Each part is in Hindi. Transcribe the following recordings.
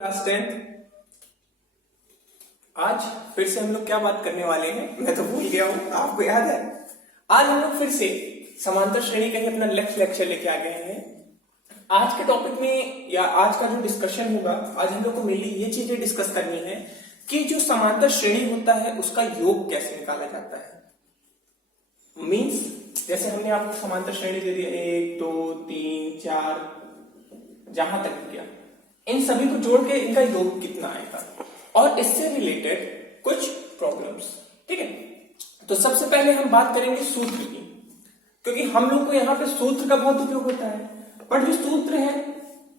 क्लास 10। आज फिर से हम लोग क्या बात करने वाले हैं, मैं तो भूल गया हूं, आपको याद है? आज हम लोग फिर से समांतर श्रेणी का ही अपना लेक्चर लेके आ गए हैं। आज के टॉपिक में या आज का जो डिस्कशन होगा, आज हम लोग को मेनली ये चीजें डिस्कस करनी है कि जो समांतर श्रेणी होता है उसका योग कैसे निकाला जाता है। मीन्स जैसे हमने आपको समांतर श्रेणी दे दी 1 2 3 4 जहां तक किया, इन सभी को जोड़ के इनका योग कितना आएगा और इससे रिलेटेड कुछ प्रॉब्लम्स। ठीक है, तो सबसे पहले हम बात करेंगे सूत्र की, क्योंकि हम लोग को यहाँ पे सूत्र का बहुत उपयोग होता है। बट जो सूत्र है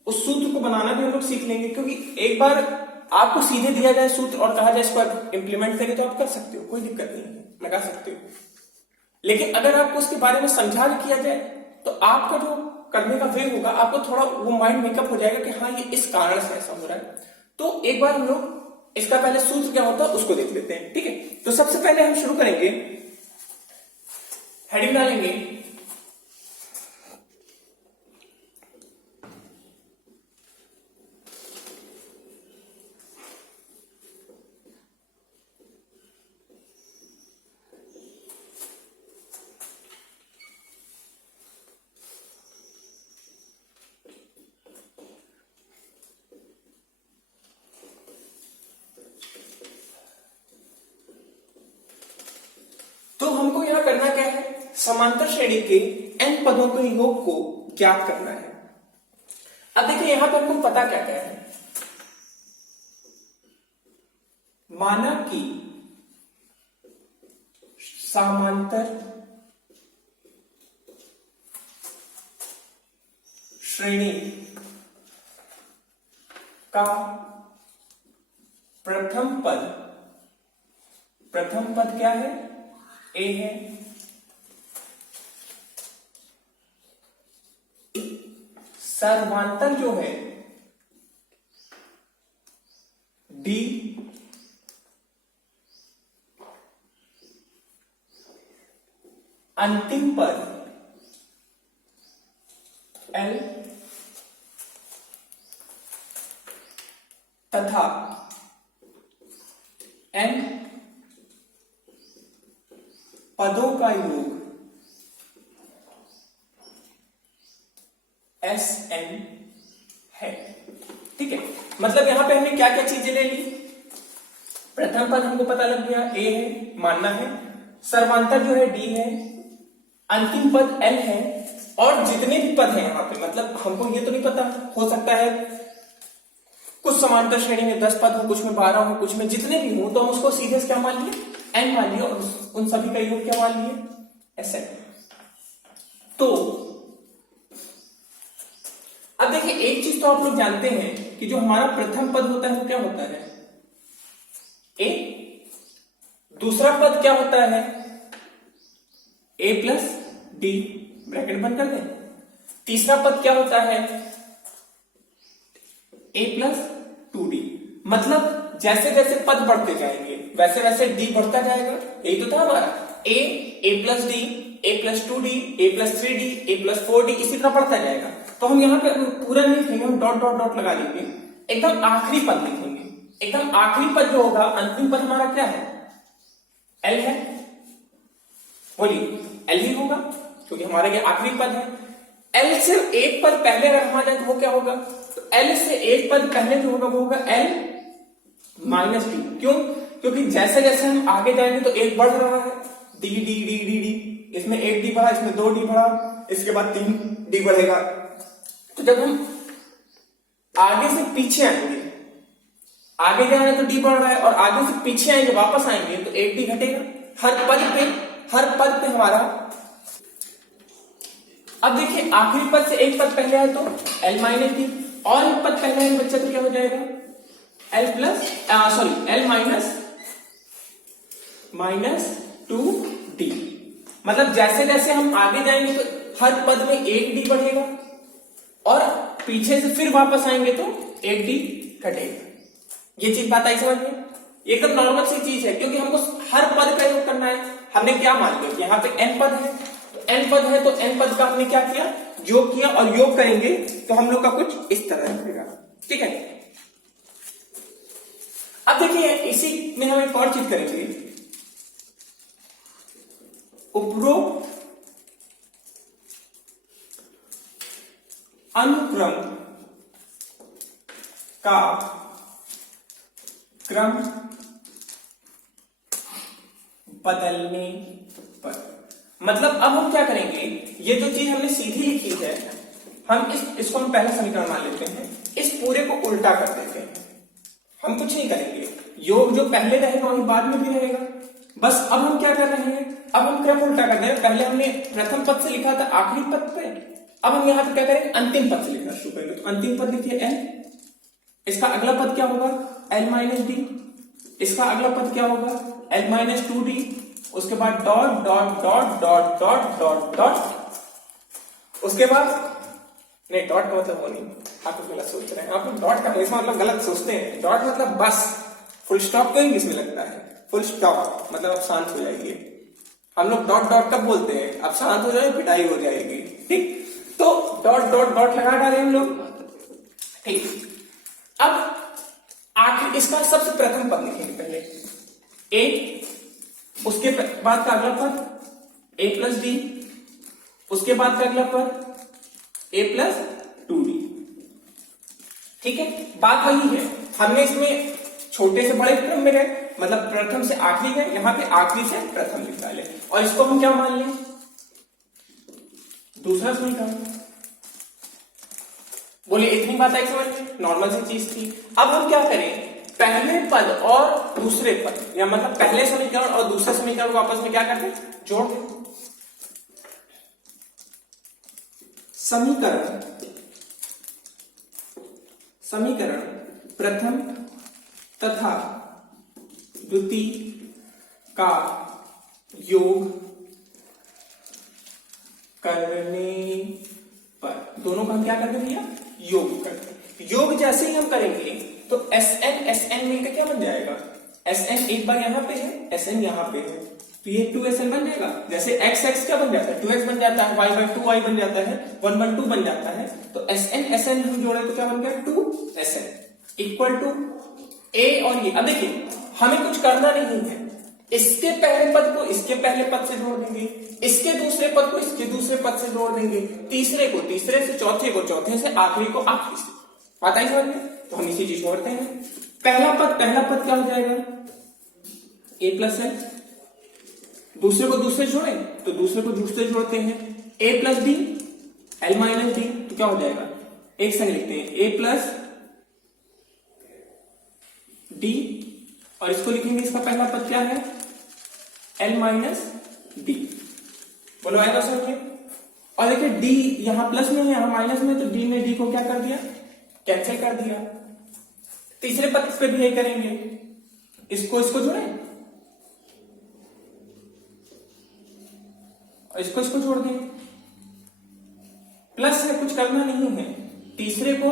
उस सूत्र को बनाना भी हम लोग सीख लेंगे, क्योंकि एक बार आपको सीधे दिया जाए सूत्र और कहा जाए इसको इंप्लीमेंट करिए तो आप कर सकते हो, कोई दिक्कत नहीं है, लगा सकते हो। लेकिन अगर आपको उसके बारे में समझा किया जाए तो आपका जो करने का वे होगा, आपको थोड़ा वो माइंड मेकअप हो जाएगा कि हाँ ये इस कारण से ऐसा हो रहा है। तो एक बार हम लोग इसका पहले सूत्र क्या होता है उसको देख लेते हैं। ठीक है, तो सबसे पहले हम शुरू करेंगे, हेडिंग डालेंगे तो हमको यहां करना क्या है, समांतर श्रेणी के n पदों के योग को ज्ञात करना है। अब देखिए यहां पर हमको पता क्या क्या है। माना कि समांतर श्रेणी का प्रथम पद क्या है, ए है, सर्वांतर जो है डी, अंतिम पद एल तथा एन पदों का योग Sn है। ठीक है, मतलब यहां पे हमने क्या क्या चीजें ले ली। प्रथम पद हमको पता लग गया A है, मानना है, सर्वांतर जो है D है, अंतिम पद L है, और जितने भी पद हैं यहां पे, मतलब हमको ये तो नहीं पता, हो सकता है कुछ समांतर श्रेणी में 10 पद हो, कुछ में 12 हो, कुछ में जितने भी हो, तो हम उसको सीधे क्या मान लिए, n मान लिया, और उन सभी का योग क्या मान लिए, Sn। तो अब देखिए एक चीज तो आप लोग जानते हैं कि जो हमारा प्रथम पद होता है वो क्या होता है, a, दूसरा पद क्या होता है, a प्लस डी, ब्रैकेट बंद कर दें, तीसरा पद क्या होता है, a प्लस 2d। मतलब जैसे जैसे पद बढ़ते जाएंगे वैसे वैसे d बढ़ता जाएगा। यही तो था हमारा a plus D, a plus 2d, a plus 3d, a plus 4d, इसी तरह बढ़ता जाएगा। तो हम यहाँ पे पूरा नहीं लिखेंगे, हम डॉट डॉट डॉट लगा देंगे, एकदम आखिरी पद लिखेंगे। एकदम आखिरी पद जो होगा, अंतिम पद हमारा क्या है, l है, बोलिए l ही होगा, क्योंकि हमारा ये आखिरी पद है। l से एक पद पहले अगर हम आ जाए तो वो क्या होगा, तो l से एक पद पहले जो होगा वो होगा l माइनस डी। क्यों, क्योंकि जैसे जैसे हम आगे जाएंगे तो एक बढ़ रहा है, D D D D D, इसमें एक डी बढ़ा, इसमें 2 डी बढ़ा, इसके बाद 3 डी बढ़ेगा। तो जब हम आगे से पीछे आएंगे, आगे जा रहे हैं तो डी बढ़ रहा है, और आगे से पीछे आएंगे वापस आएंगे तो एक डी घटेगा हर पद पे हमारा। अब देखिए आखिरी पद से एक पद पहले आए तो l माइनस डी, और एक पद पहले आए बच्चा तो क्या हो जाएगा, l plus l minus 2d। मतलब जैसे जैसे हम आगे जाएंगे तो हर पद में एक डी बढ़ेगा, और पीछे से फिर वापस आएंगे तो एक डी घटेगा। ये चीज बात आई समझ में, एकदम नॉर्मल सी चीज है, क्योंकि हमको हर पद का योग करना है। हमने क्या मान लिया, यहाँ पे n पद है, तो n पद है तो n पद का हमने क्या किया, योग किया, और योग करेंगे तो हम लोग का कुछ इस तरह रहेगा। ठीक है, अब देखिए इसी में हम एक और चीज करेंगे, उपरोक्त अनुक्रम का क्रम बदलने पर, मतलब अब हम क्या करेंगे, ये जो चीज हमने सीधी लिखी है, हम इसको हम पहला समीकरण मान लेते हैं, इस पूरे को उल्टा कर देते हैं। हम कुछ नहीं करेंगे, योग जो पहले रहेगा वही बाद में भी रहेगा। बस अब हम क्या कर रहे हैं, अब हम क्रम उल्टा कर रहे हैं। पहले हमने प्रथम पद से लिखा था आखिरी पद पे, अब हम यहां पे क्या करेंगे, अंतिम पद से लिखना शुरू करेंगे। तो अंतिम पद लिखिए n, इसका अगला पद क्या होगा l माइनस डी, इसका अगला पद क्या होगा l माइनस 2d, उसके बाद dot dot dot dot dot dot dot, उसके बाद नहीं डॉट का मतलब वो नहीं, आप लोग गलत सोच रहे हैं, आप लोग डॉट का मतलब गलत सोचते हैं। डॉट मतलब बस, फुल स्टॉप तो इंग्लिश में लगता है, फुल स्टॉप मतलब आप शांत हो जाइए। हम लोग डॉट डॉट कब बोलते हैं, अब शांत हो जाए पिटाई हो जाएगी, ठीक। तो डॉट डॉट डॉट लगा डाले हम लोग, ठीक। अब आखिर इसका सबसे प्रथम पद लिखेंगे पहले a, उसके बाद का अगला पद a प्लस डी, उसके बाद का अगला पद a प्लस 2d, ठीक है। बात वही है, हमने इसमें छोटे से बड़े क्रम में गए, मतलब प्रथम से आखिरी गए, यहां पे आखिरी से प्रथम लिख डाले, और इसको हम क्या मान लें, दूसरा समीकरण। बोले इतनी बात आई समझ में, नॉर्मल सी चीज थी। अब हम क्या करें, पहले पद और दूसरे पद, या मतलब पहले समीकरण और दूसरे समीकरण को आपस में क्या करते हैं, जोड़ दें। समीकरण प्रथम तथा द्वितीय का योग करने पर, दोनों का हम क्या करते भैया, योग करते। योग जैसे ही हम करेंगे तो SN मिलकर क्या बन जाएगा, SN एक बार यहां पे है, SN यहां पे है, तो ये 2SN बन जाएगा। जैसे x क्या बन जाता है, 2x बन जाता है, y/2y बन जाता है, 1/2 बन जाता है। तो SN हम जोड़े तो क्या बन गया, 2SN इक्वल टू a और ये। अब देखिए हमें कुछ करना नहीं है, इसके पहले पद को इसके पहले पद से जोड़ देंगे, इसके दूसरे पद को इसके दूसरे पद से जोड़ देंगे, तीसरे को तीसरे से, चौथे को चौथे से, आखिरी को आखिरी से। आता है समझ में? तो हम इसी चीज जोड़ते हैं। पहला पद क्या हो जाएगा, a प्लस है, दूसरे को दूसरे जोड़े तो दूसरे को दूसरे जोड़ते हैं, a plus D l minus D, तो क्या हो जाएगा, एक संग लिखते हैं a प्लस डी, और इसको लिखेंगे, इसका पहला पद क्या है l माइनस डी। बोलो आएगा समझ में? और देखिए d यहां प्लस में है, यहां माइनस में, तो d ने d को क्या कर दिया, कैंसिल कर दिया। तीसरे पद पे भी यही करेंगे, इसको जोड़े और इसको जोड़ दें, प्लस है, कुछ करना नहीं है। तीसरे को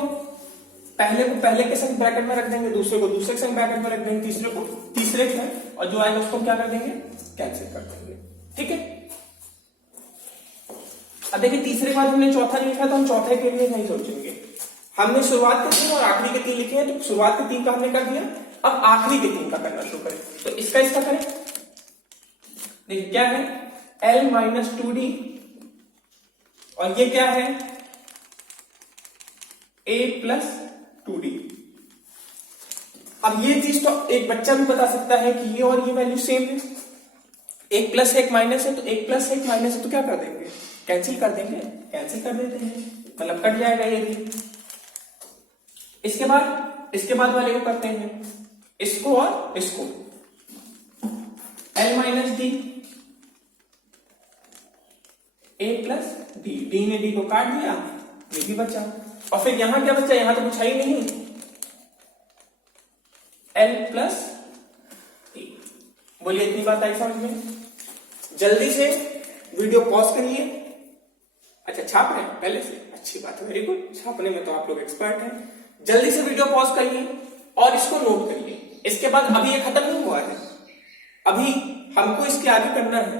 पहले के संग ब्रैकेट में रख देंगे, दूसरे को दूसरे के संग ब्रैकेट में रख देंगे, तीसरे को तीसरे के, और जो आएगा उसको क्या कर देंगे, कैंसिल कर देंगे, ठीक है। अब देखिए तीसरे के बाद हमने चौथा नहीं लिखा, तो हम चौथे के लिए नहीं सोचेंगे। हमने शुरुआत के 3 और आखिरी के 3 लिखे हैं, तो शुरुआत के 3 का हमने कर दिया, अब आखिरी के 3 का करना शुरू करें। तो इसका करें, देखिए क्या है, l माइनस 2d, और ये क्या है, a प्लस 2d। अब ये चीज तो एक बच्चा भी बता सकता है कि ये और ये वैल्यू सेम है, एक प्लस एक माइनस है, तो एक प्लस एक माइनस है, तो क्या कर देंगे, कैंसिल कर देंगे, कैंसिल कर देते हैं, मतलब कट जाएगा ये भी। इसके बाद वाले को करते हैं, इसको और इसको, l minus D, a plus D, D ने डी को काट दिया, ये भी बचा, और फिर यहां क्या बचा, यहां तो कुछ है ही नहीं, l प्लस डी। बोलिए इतनी बात आई समझ में? जल्दी से वीडियो पॉज करिए। अच्छा छाप रहे हैं पहले से, अच्छी बात है, वेरी गुड, छापने में तो आप लोग एक्सपर्ट हैं। जल्दी से वीडियो पॉज करिए और इसको नोट करिए। इसके बाद अभी ये खत्म नहीं हुआ है, अभी हमको इसके आगे करना है।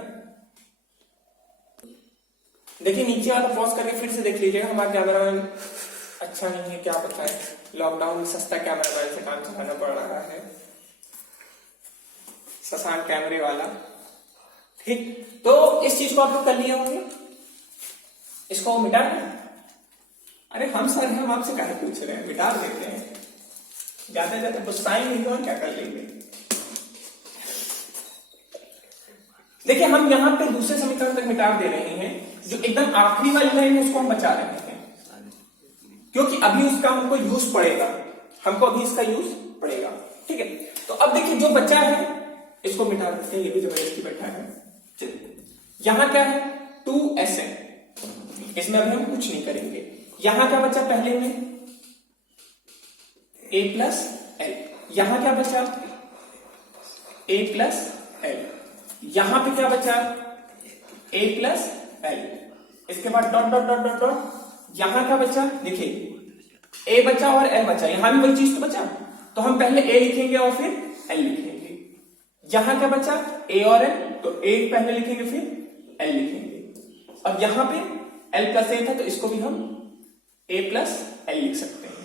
देखिए नीचे वाला पॉज करके फिर से देख लीजिएगा, हमारा कैमरामैन अच्छा नहीं है, क्या पता है, लॉकडाउन में सस्ता कैमरामैन से काम चलाना पड़ रहा है। शशांक कैमरे वाला। ठीक, तो इस चीज को आप लोग कर लिए होंगे, इसको मिटा दें। अरे हम सर हम आपसे काहे पूछ रहे हैं, मिटा देते हैं, ज्यादा ज्यादा कुछ साइन नहीं और क्या कर लेंगे। देखिए हम यहाँ पे दूसरे समीकरण तक मिटा दे रहे हैं, जो एकदम आखिरी वाली लाइन है उसको हम बचा रहे हैं, क्योंकि अभी उसका हमको यूज पड़ेगा, हमको अभी इसका यूज पड़ेगा। ठीक है, तो अब देखिए जो बचा है इसको मिटा देते हैं, ये भी जबरदस्ती बैठा है। चलिए यहां क्या है 2SN, इसमें अभी हम कुछ नहीं करेंगे। यहां क्या बचा पहले में A प्लस L, यहां क्या बचा A प्लस L, यहां पे क्या बचा A प्लस L, इसके बाद dot dot dot dot dot, यहां क्या बचा देखिए A बचा और L बचा, यहां भी वही चीज तो बचा, तो हम पहले A लिखेंगे और फिर L लिखेंगे। यहां क्या बचा A और L, तो A पहले लिखेंगे फिर L लिखेंगे। अब यहां पे L प्लस A था तो इसको भी हम A प्लस L लिख सकते हैं।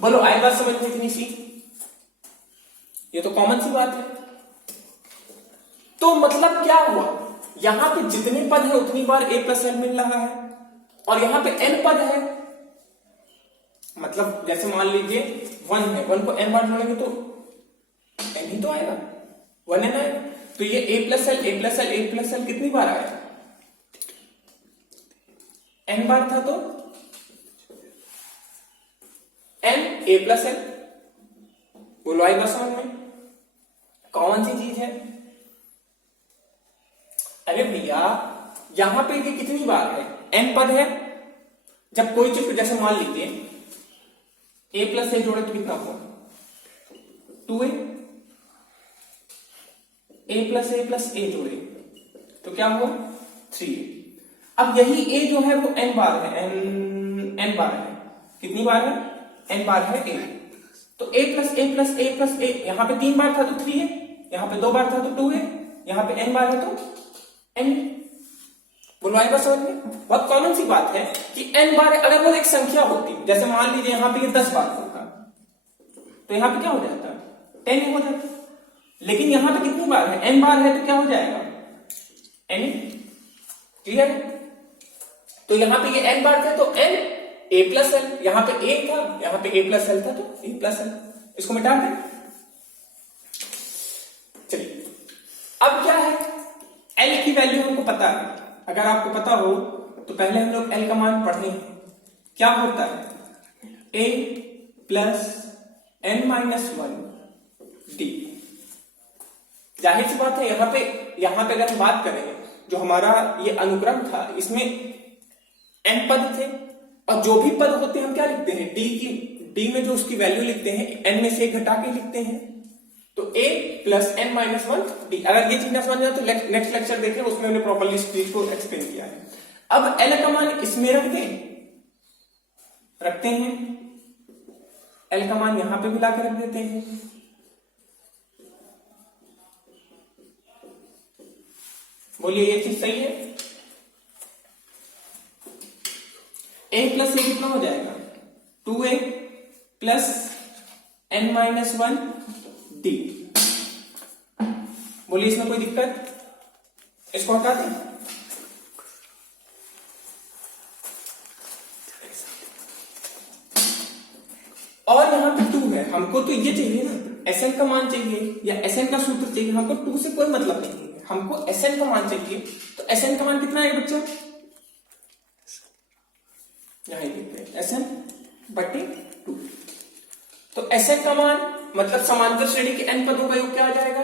बोलो आई बात समझ में इतनी सी, ये तो कॉमन सी बात है। तो मतलब क्या हुआ, यहां पे जितने पद है उतनी बार A प्लस L मिल रहा है, और यहां पे N पद है, मतलब जैसे मान लीजिए 1 है, 1 को N बार जोड़ेंगे तो N ही तो आएगा, 1N आएगा। तो ये A plus L A plus L A plus L कितनी बार आएगा, N बार था तो N A प्लस L। बोलो आई बात समझ में, कौन सी चीज है। अरे भैया यहां पे ये कितनी बार है, N पद है, जब कोई चीज को जैसे मान लीजिए A प्लस A जोड़े तो कितना हुआ 2A, A प्लस A जोड़े तो क्या हुआ 3A। अब यही A जो है वो N बार है, N बार है, कितनी बार है N बार है A, तो A plus A plus A plus A, यहां पे 3 बार था तो 3A, यहां पे 2 बार था तो 2A, यहां पे N बार है तो N। बोलो आई बात समझ में, बहुत कॉमन सी बात है कि N बार अगर वो एक संख्या होती, जैसे मान लीजिए यहां पे ये 10 बार होता तो यहां पे क्या हो जाता 10 हो जाता, लेकिन यहां पे कितनी बार है N बार है तो क्या हो जाएगा N। क्लियर है, तो यहां पे ये N बार थे तो N A प्लस L, यहां पे A था, यहां पे A प्लस L था तो A प्लस L, इसको मिटा दें। चलिए अब क्या है, L की वैल्यू हमको पता है, अगर आपको पता हो तो पहले हम लोग L का मान पढ़े हैं, क्या होता है A plus N minus 1 D। जाहिर सी बात है यहां पे अगर हम बात करें, जो हमारा ये अनुक्रम था इसमें N पद थे, और जो भी पद होते हैं हम क्या लिखते हैं D में जो उसकी वैल्यू लिखते हैं N में से घटा के लिखते हैं, तो A plus N minus 1 D। अगर ये चीज ना समझ आए तो नेक्स्ट लेक्चर देखें, उसमें हमने प्रॉपर्ली इस चीज को एक्सप्लेन किया है। अब L का मान इसमें रखते हैं, L का मान यहां पे भी लाके रख देते हैं, बोलिए ये चीज सही है। A प्लस A कितना हो जाएगा 2A plus N minus 1 D। बोलिए इसमें कोई दिक्कत, इसको हटा दें। और यहां पे 2 है, हमको तो ये चाहिए ना Sn का मान चाहिए, या Sn का सूत्र चाहिए, हमको 2 से कोई मतलब नहीं है, हमको Sn का मान चाहिए। तो Sn का मान कितना है बच्चों, यहां लिखते हैं Sn बटे 2। तो Sn का मान मतलब समांतर श्रेणी के n पदों का योग क्या आ जाएगा,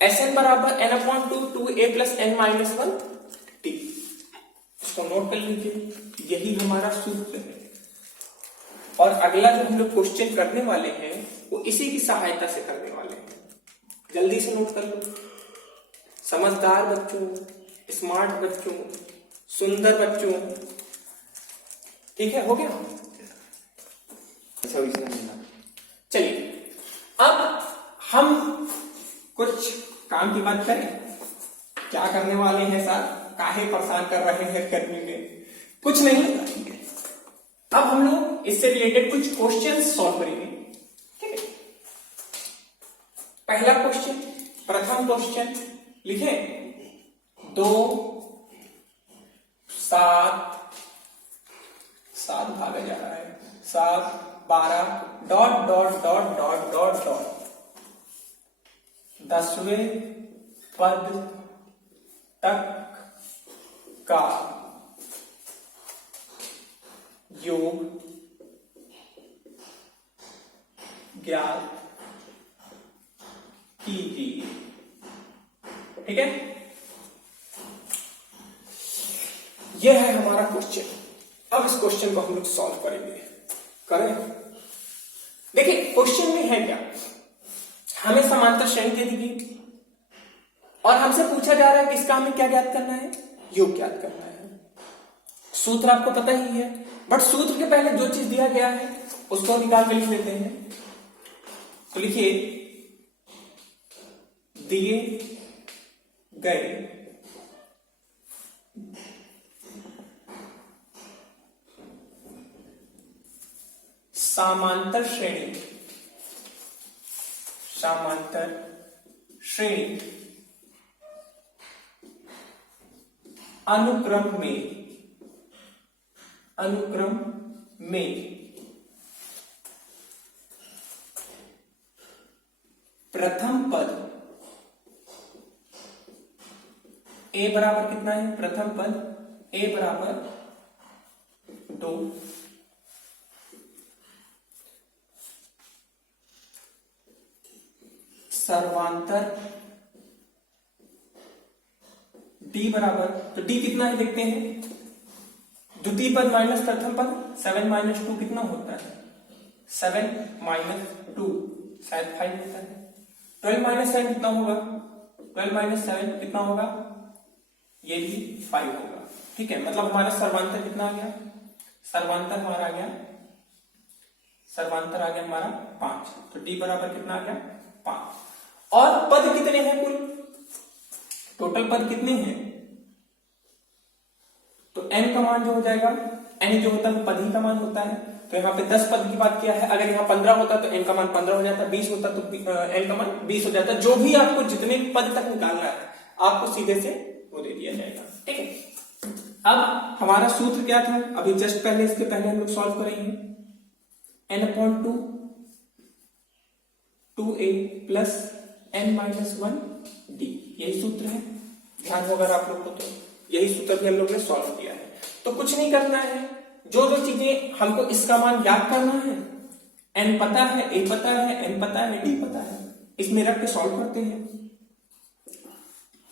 Sn बराबर n upon 2A plus N minus 1 D। इसको नोट कर लीजिए, यही हमारा सूत्र है। और अगला जो हम लोग क्वेश्चन करने वाले हैं वो इसी की सहायता से करने वाले हैं, जल्दी से नोट कर लो। समझदार बच्चों, स्मार्ट बच्चों, सुंदर बच्चों, ठीक है, हो गया। चलिए अब हम कुछ काम की बात करें, क्या करने वाले हैं सर, काहे परेशान कर रहे हैं गर्मी में, कुछ नहीं। अब हम लोग इससे रिलेटेड कुछ क्वेश्चन सॉल्व करेंगे, ठीक है। पहला क्वेश्चन, प्रथम क्वेश्चन लिखे 2 7 7 भागा जा रहा है 7 12 dot dot dot dot dot dot 10वें पद तक का योग ज्ञात कीजिए। ठीक है, यह है हमारा क्वेश्चन। अब इस क्वेश्चन को हम लोग सॉल्व करें। देखिए क्वेश्चन में है क्या, हमें समांतर श्रेणी दे दी गई और हमसे पूछा जा रहा है कि इसका हमें क्या ज्ञात करना है, योग ज्ञात करना है। सूत्र आपको पता ही है, बट सूत्र के पहले जो चीज दिया गया है उसको निकाल के लिख लेते हैं। तो लिखिए दिए गए समांतर श्रेणी अनुक्रम में प्रथम पद a बराबर कितना है, प्रथम पद a बराबर 2, सर्वांतर d बराबर, तो d कितना है देखते हैं, द्वितीय पद माइनस प्रथम पद 7 माइनस 2 कितना होता है, 7 माइनस 2 शायद 5 होता है। 12 माइनस 7 कितना होगा, 12 माइनस 7 कितना होगा, ये भी 5 होगा। ठीक है, मतलब हमारा सर्वांतर कितना आ गया, सर्वांतर हमारा आ गया, सर्वांतर आ गया हमारा 5। तो d बराबर कितना आ गया 5। और पद कितने हैं कुल, टोटल पद कितने हैं, तो n का मान जो हो जाएगा, n जो होता है वो पद ही का मान होता है। तो यहाँ पे 10 पद की बात किया है, अगर यहाँ 15 होता तो n का मान 15 हो जाता, 20 होता तो n का मान 20 हो जाता। जो भी आपको जितने पद तक निकालना है आपको सीधे से वो दे दिया जाएगा। ठीक है, अब हमारा सूत्र क्या था, अभी जस्ट पहले इसके पहले हम लोग सॉल्व करेंगे, n/2 2a plus n-1 d, यही सूत्र है। ध्यान हो अगर आप लोग को, तो यही सूत्र भी हम लोग ने सॉल्व किया है। तो कुछ नहीं करना है, जो जो चीजें हमको इसका मान ज्ञात करना है, n पता है, a पता है, n पता है, d पता है, इसमें रख के सॉल्व करते हैं।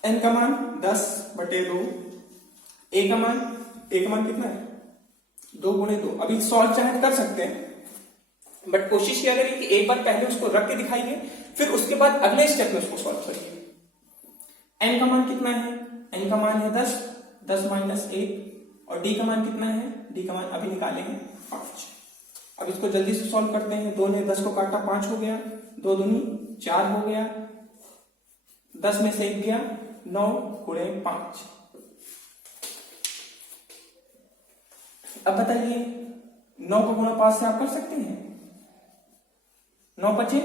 n का मान 10/2, a का मान कितना है 2 × 2। अभी सॉल्व चाहे कर सकते हैं, बट कोशिश किया करिए कि एक बार पहले उसको रख के दिखाइए, फिर उसके बाद अगले स्टेप में उसको सॉल्व करिए। n का मान कितना है, n का मान है 10, 10 माइनस 1, और d का मान कितना है, d का मान अभी निकालेंगे 5। अब इसको जल्दी से सॉल्व करते हैं। 2 ने 10 को काटा, 5 हो गया, 2 दूनी 4 हो गया, 10 में से 1 गया, 9 × 5। अब बताइए 9 को गुणा 5 से आप कर सकते हैं, 9 बचे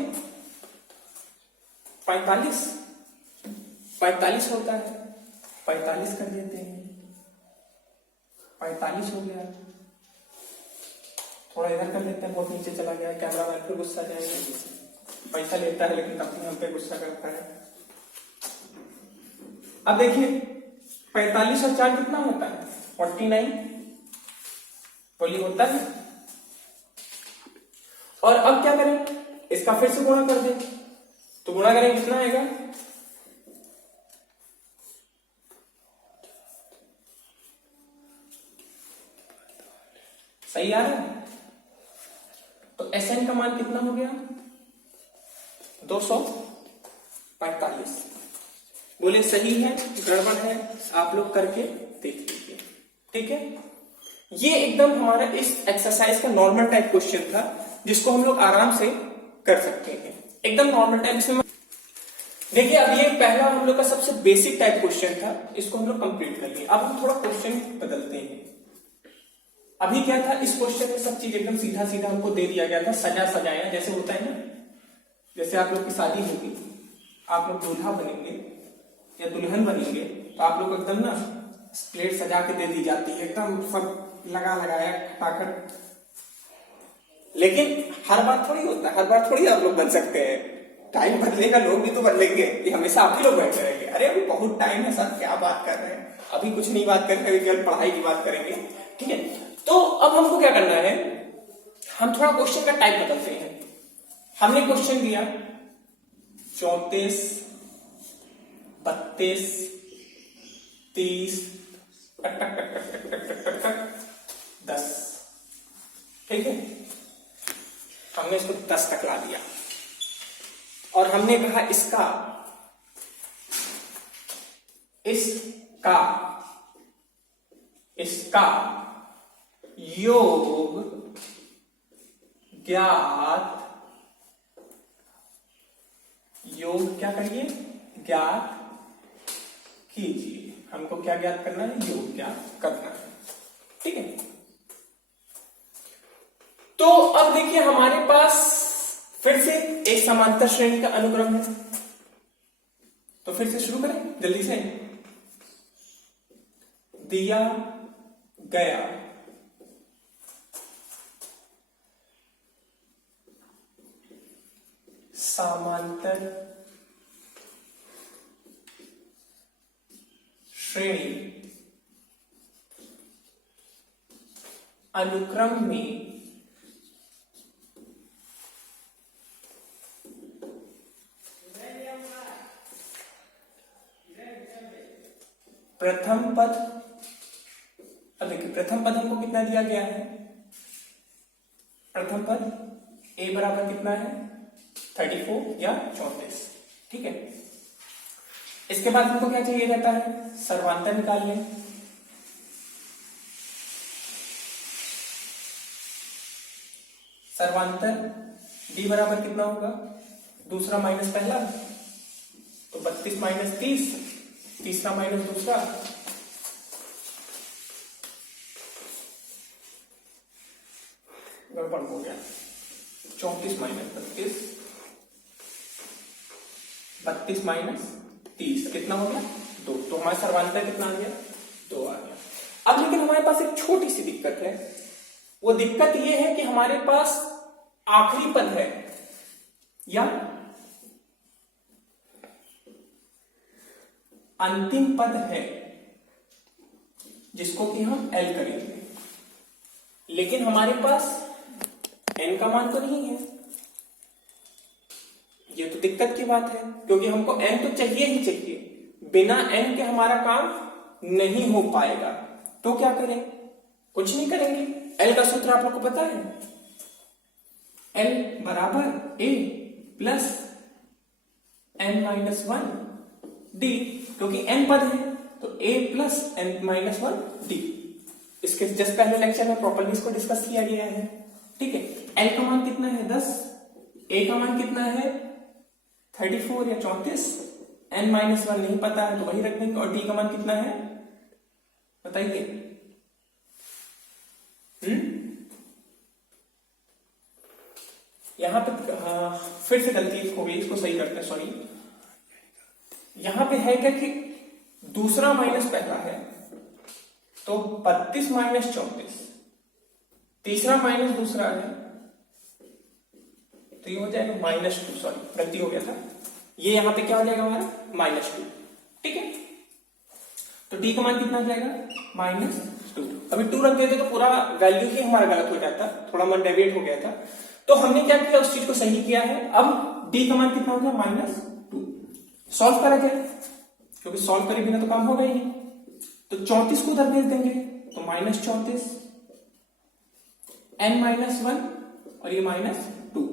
45 होता है, 45 कर देते हैं, 45 हो गया। थोड़ा इधर कर लेते हैं, बहुत नीचे चला गया, कैमरा मैन पे गुस्सा जाएगा, पैसा लेता है लेकिन कंपनी हम पे गुस्सा करता है। अब देखिए 45 और 4 कितना होता है, 49 बोली होता है। और अब क्या करें, इसका फिर से गुणा कर दें, तो गुणा करें कितना आएगा, सही आ रहा है। तो Sn का मान कितना हो गया 245। बोले सही है गड़बड़ है, आप लोग करके देख लीजिए। ठीक है, ये एकदम हमारा इस एक्सरसाइज का नॉर्मल टाइप क्वेश्चन था, जिसको हम लोग आराम से कर सकते हैं, एकदम नॉर्मल टाइप। इसमें देखिए अब ये पहला हम लोग का सबसे बेसिक टाइप क्वेश्चन था, इसको हम लोग कंप्लीट कर लिए। अब हम थोड़ा क्वेश्चन बदलते हैं। अभी क्या था, इस क्वेश्चन में सब चीज एकदम सीधा सीधा हमको दे दिया गया था, सजा सजाया, जैसे होता है ना, जैसे आप लोग की शादी होगी, आप लोग दूल्हा बनेंगे या दुल्हन बनेंगे तो आप लोग एकदम ना प्लेट सजा के दे दी जाती है, एकदम सब लगा लगाया खटाखट। लेकिन हर बार थोड़ी होता है, हर बार थोड़ी आप लोग बन सकते हैं। टाइम बदलेगा, लोग भी तो बदलेंगे, ये हमेशा आप ही लोग बैठे रहेंगे। अरे अभी बहुत टाइम है सर, क्या बात कर रहे हैं, अभी कुछ नहीं बात करेंगे, अभी केवल पढ़ाई की बात करेंगे। ठीक है, तो अब हमको क्या करना है, हम थोड़ा क्वेश्चन का टाइप बदलते हैं। हमने क्वेश्चन दिया 34, 32, 30, 10। ठीक है, हमने इसको 10 तक ला दिया और हमने कहा इसका योग ज्ञात, योग क्या करिए, ज्ञात कीजिए। हमको क्या ज्ञात करना है, योग ज्ञात करना है। ठीक है, तो अब देखिए हमारे पास फिर से एक समांतर श्रेणी का अनुक्रम है, तो फिर से शुरू करें जल्दी से। दिया गया समांतर श्रेणी अनुक्रम में प्रथम पद, अब देखिए प्रथम पद हमको कितना दिया गया है, प्रथम पद a बराबर कितना है 34 या 34। ठीक है, इसके बाद हमको क्या चाहिए रहता है, सर्वांतर निकाल लें। सर्वांतर d बराबर कितना होगा, दूसरा माइनस पहला, तो 32 माइनस 30, तीसरा माइनस दूसरा, गड़बड़ हो गया, 34 माइनस 32, 32 माइनस 30 कितना हो गया 2। तो हमारा सर्वांतर कितना आ गया, 2 आ गया। अब लेकिन हमारे पास एक छोटी सी दिक्कत है, वो दिक्कत ये है कि हमारे पास आखिरी पद है या अंतिम पद है जिसको कि हम L करेंगे, लेकिन हमारे पास n का मान तो नहीं है। ये तो दिक्कत की बात है, क्योंकि हमको n तो चाहिए ही चाहिए, बिना n के हमारा काम नहीं हो पाएगा। तो क्या करें, कुछ नहीं करेंगे। L का सूत्र आप लोग को पता है, L बराबर a plus n minus 1 d, क्योंकि n पद है तो a plus n minus 1 d। इसके जस्ट पहले लेक्चर में प्रॉपर्ली इसको डिस्कस किया गया है। ठीक है, L का मान कितना है 10, a का मान कितना है 34 या 34, n माइनस 1 नहीं पता है तो वही रख देंगे, और d का मान कितना है बताइए। यहां पे फिर से गलती हो गई, इसको सही करते हैं, सॉरी। यहां पे है क्या कि दूसरा माइनस पहला है, तो 32 माइनस 34, तीसरा माइनस दूसरा है तो ये हो जाएगा -2, सॉरी गलती हो गया था, ये यहां पे क्या हो जाएगा हमारा -2। ठीक है, तो d का मान कितना हो जाएगा -2। अभी 2 रख देते तो पूरा वैल्यू ही हमारा गलत हो जाता, थोड़ा मन डेविएट हो गया था। तो हमने क्या किया, उस चीज को सही किया है। अब d का मान कितना हो गया -2। सॉल्व करा जाए, क्योंकि सॉल्व करे बिना तो काम होगा ही नहीं। तो 34 को उधर भेज देंगे तो -34, n माइनस 1 और ये -2।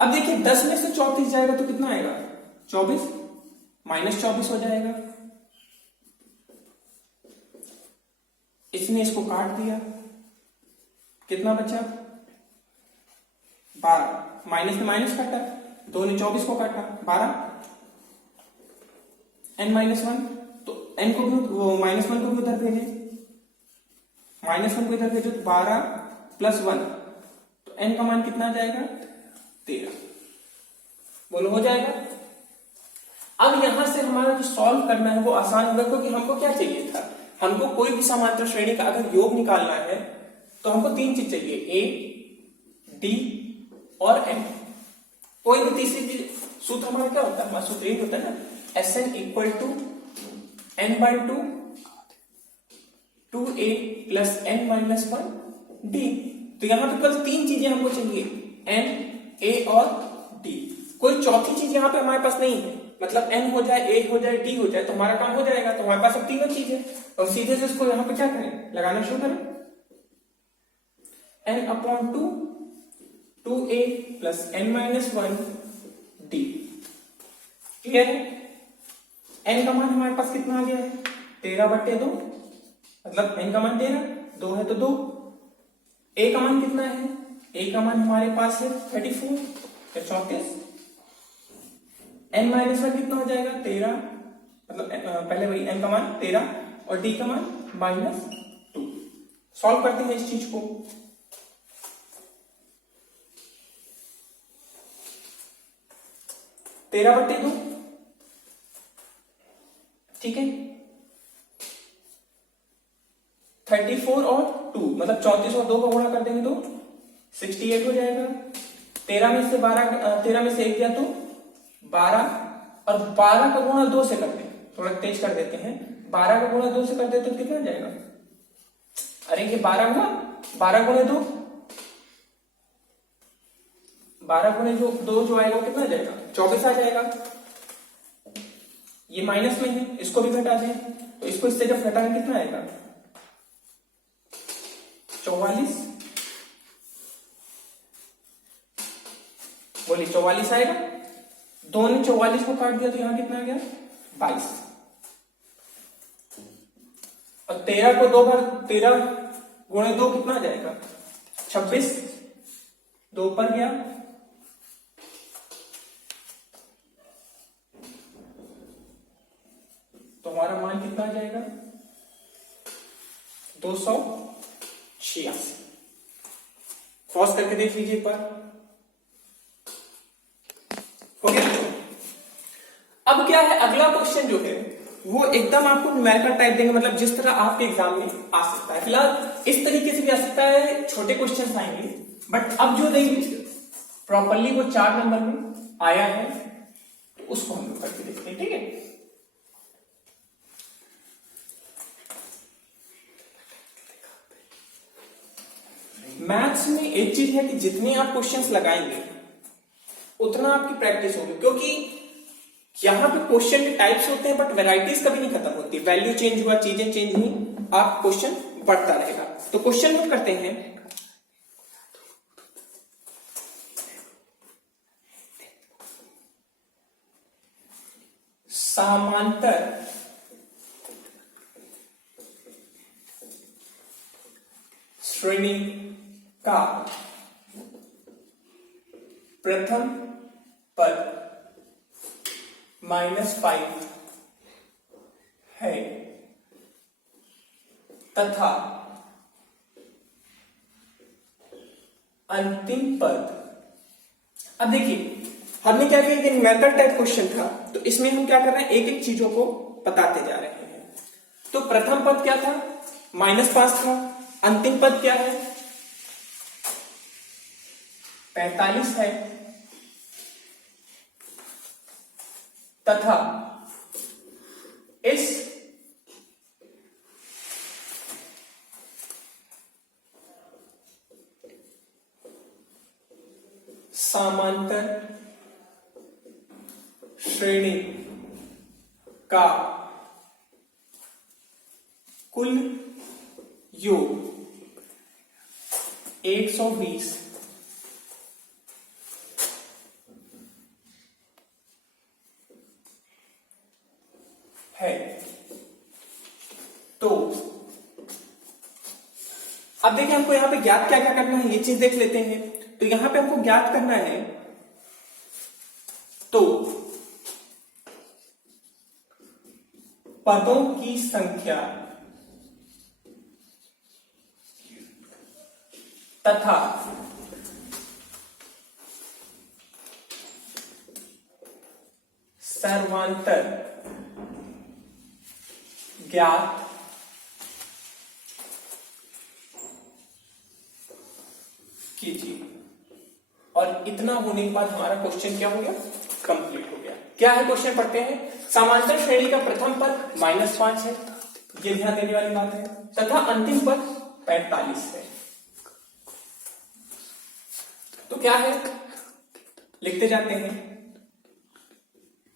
अब देखिए 10 में से 34 जाएगा तो कितना आएगा 24, -24 हो जाएगा। इसने इसको काट दिया, कितना बचा 12, माइनस में माइनस काटा, 2 ने 24 को काटा 12, n माइनस 1, तो n को भी -1 को भी उधर भेजे, -1 को इधर भेजो तो 12 प्लस 1, तो n का मान कितना आ जाएगा 13। बोलो हो जाएगा। अब यहां से हमारा जो सॉल्व करना है वो आसान होगा, क्योंकि हमको क्या चाहिए था, हमको कोई भी समांतर श्रेणी का अगर योग निकालना है तो हमको तीन चीज चाहिए, ए, डी और एन। कोई भी तीसरी चीज, सूत्र हमारा क्या होता है, हमारा सूत्र यही होता है ना, S N equal to N by two, two A plus N minus one D. तो यहां पे कल तीन चीजें हमको चाहिए, एन, ए और डी। कोई चौथी चीज यहां पे हमारे पास नहीं है, मतलब एन हो जाए, ए हो जाए, डी हो जाए तो हमारा काम हो जाएगा। तो हमारे पास अब तीनों चीज है, और सीधे से इसको यहां पे क्या करें, लगाना शुरू करें, N upon two, two A plus N minus one D. Clear है? एन का मान हमारे पास कितना आ गया है, 13/2, मतलब एन का मान 13, 2 है तो 2। ए का मान कितना है, ए का मान हमारे पास है 34 या 34। एन माइनस वन कितना हो जाएगा, 13, मतलब पहले वही एन का मान 13 और डी का मान -2। सॉल्व करते हैं इस चीज को। तेरह बट्टे दो, ठीक है, 34 और 2, मतलब 34 और 2 का गुणा कर देंगे तो 68 हो जाएगा। 13 में से 12, 13 में से 1 गया तो 12, और 12 का गुणा 2 से करते हैं, थोड़ा तेज कर देते हैं, 12 का गुणा 2 से कर देते तो कितना जाएगा, अरे ये 12 हुआ, 12 गुणे 2, 12 गुणे जो 2 जो आएगा वो कितना जाएगा, 24 आ जाएगा। ये माइनस में है, इसको भी घटा दें, तो इसको इससे जब घटाएं कितना आएगा, 44, बोलिए 44 आएगा। 2 ने 44 को काट दिया तो यहां कितना आ गया, 22। और 13 को 2 बार, 13 गुणे 2 कितना आ जाएगा, 26, 2 पर गया, तो हमारा मान कितना आ जाएगा, 286। पॉज करके देख लीजिए एक बार, हो गया। अब क्या है, अगला क्वेश्चन जो है वो एकदम आपको न्यूमेरिकल टाइप देंगे, मतलब जिस तरह आपके एग्जाम में आ सकता है। फिलहाल इस तरीके से भी आ सकता है, छोटे क्वेश्चन आएंगे, बट अब जो देंगे प्रॉपरली वो 4 नंबर में आया है, तो उसको हम लोग करके देखते हैं, ठीक है। मैथ्स में एक चीज है कि जितने आप क्वेश्चंस लगाएंगे उतना आपकी प्रैक्टिस होगी, क्योंकि यहां पे क्वेश्चन के टाइप्स होते हैं बट वैरायटीज कभी नहीं खत्म होती। वैल्यू चेंज हुआ, चीजें चेंज हुई, आप क्वेश्चन बढ़ता रहेगा। तो क्वेश्चन हम करते हैं, समांतर श्रेणी का प्रथम पद -5 है तथा अंतिम पद। अब देखिए हमने क्या किया, न्यूमेरिकल टाइप क्वेश्चन था, तो इसमें हम क्या कर रहे हैं, एक एक चीजों को बताते जा रहे हैं। तो प्रथम पद क्या था, -5 था। अंतिम पद क्या है, 45 है, तथा इस समांतर श्रेणी का कुल योग 120 है। तो अब देखिए हमको यहां पे ज्ञात क्या क्या करना है, ये चीज देख लेते हैं। तो यहां पे हमको ज्ञात करना है, तो पदों की संख्या तथा सर्वांतर ज्ञात कीजिए। और इतना होने के बाद हमारा क्वेश्चन क्या हो गया, कंप्लीट हो गया। क्या है क्वेश्चन, पढ़ते हैं। समांतर श्रेणी का प्रथम पद -5 है, ये ध्यान देने वाली बात है, तथा अंतिम पद 45 है। तो क्या है, लिखते जाते हैं।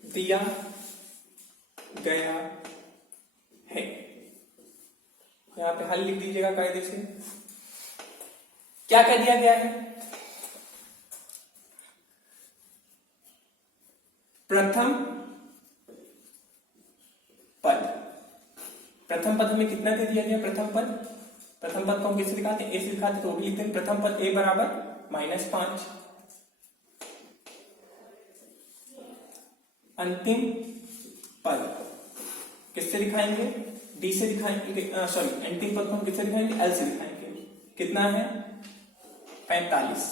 दिया गया है, यहां पे हल लिख दीजिएगा कायदे से। क्या कह दिया गया है, प्रथम पद। प्रथम पद हमें कितना दे दिया गया, प्रथम पद को हम कैसे दिखाते हैं, ए से दिखाते हैं, तो भी लिखते हैं प्रथम पद ए बराबर -5। अंतिम पद किससे दिखाएंगे, डी से दिखाएंगे, सॉरी अंतिम पद को हम किससे दिखाएंगे, एल से दिखाएंगे। कितना है, 45।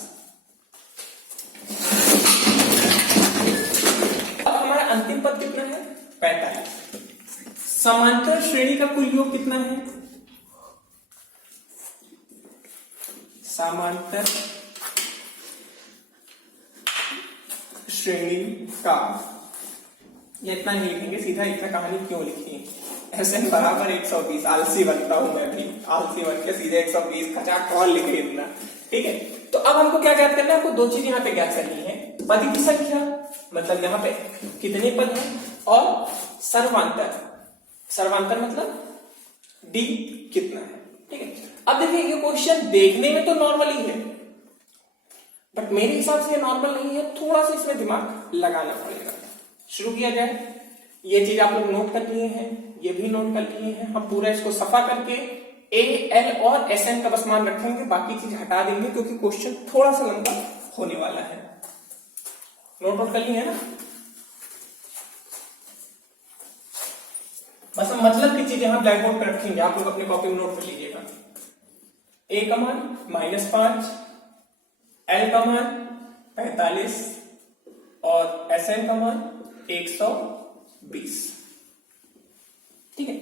अब हमारा अंतिम पद कितना है, 45। समांतर श्रेणी का कुल योग कितना है, समांतर श्रेणी का, ये इतना नहीं लिखेंगे, सीधा इतना कहानी क्यों लिखी, SN बराबर 120। आलसी बनता हूं मैं भी, आलसी बन के सीधे 120 खचाक कौन लिखे इतना, ठीक है। तो अब हमको क्या ज्ञात करना है, आपको दो चीज यहाँ पे ज्ञात करनी है, पद की संख्या, मतलब यहाँ पे कितने पद हैं, और सर्वांतर मतलब डी कितना है, ठीक है। अब देखिए ये क्वेश्चन देखने में तो नॉर्मल ही है, बट मेरे हिसाब से ये नॉर्मल नहीं है, थोड़ा सा इसमें दिमाग लगाना पड़ेगा। शुरू किया जाए। ये चीज आप लोग नोट कर लिए हैं, ये भी नोट कर लिए हैं। हम पूरा इसको सफा करके ए, एल और एस एन का बस मान रखेंगे, बाकी चीज हटा देंगे क्योंकि क्वेश्चन थोड़ा सा लंबा होने वाला है। नोट कर लिए है ना, बस हम मतलब की चीज यहां ब्लैक बोर्ड पर रखेंगे, आप लोग अपने कॉपी में नोट कर लीजिएगा। ए का मान -5, एल का मान 45 और एस एन का मान 120, ठीक है।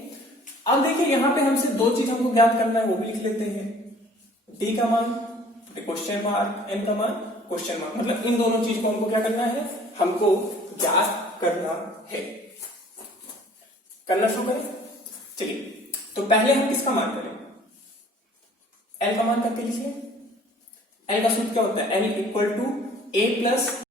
अब देखिए यहां पे हमसे दो चीज हमको ज्ञात करना है, वो भी लिख लेते हैं। डी का मान क्वेश्चन मार्क, एन का मान क्वेश्चन मार्क, मतलब इन दोनों चीज को हमको क्या करना है, हमको ज्ञात करना है। करना शुरू करें, चलिए। तो पहले हम किसका मान करें, एल का मान करके लिखिए। एल का सूत्र क्या होता है, L equal to A plus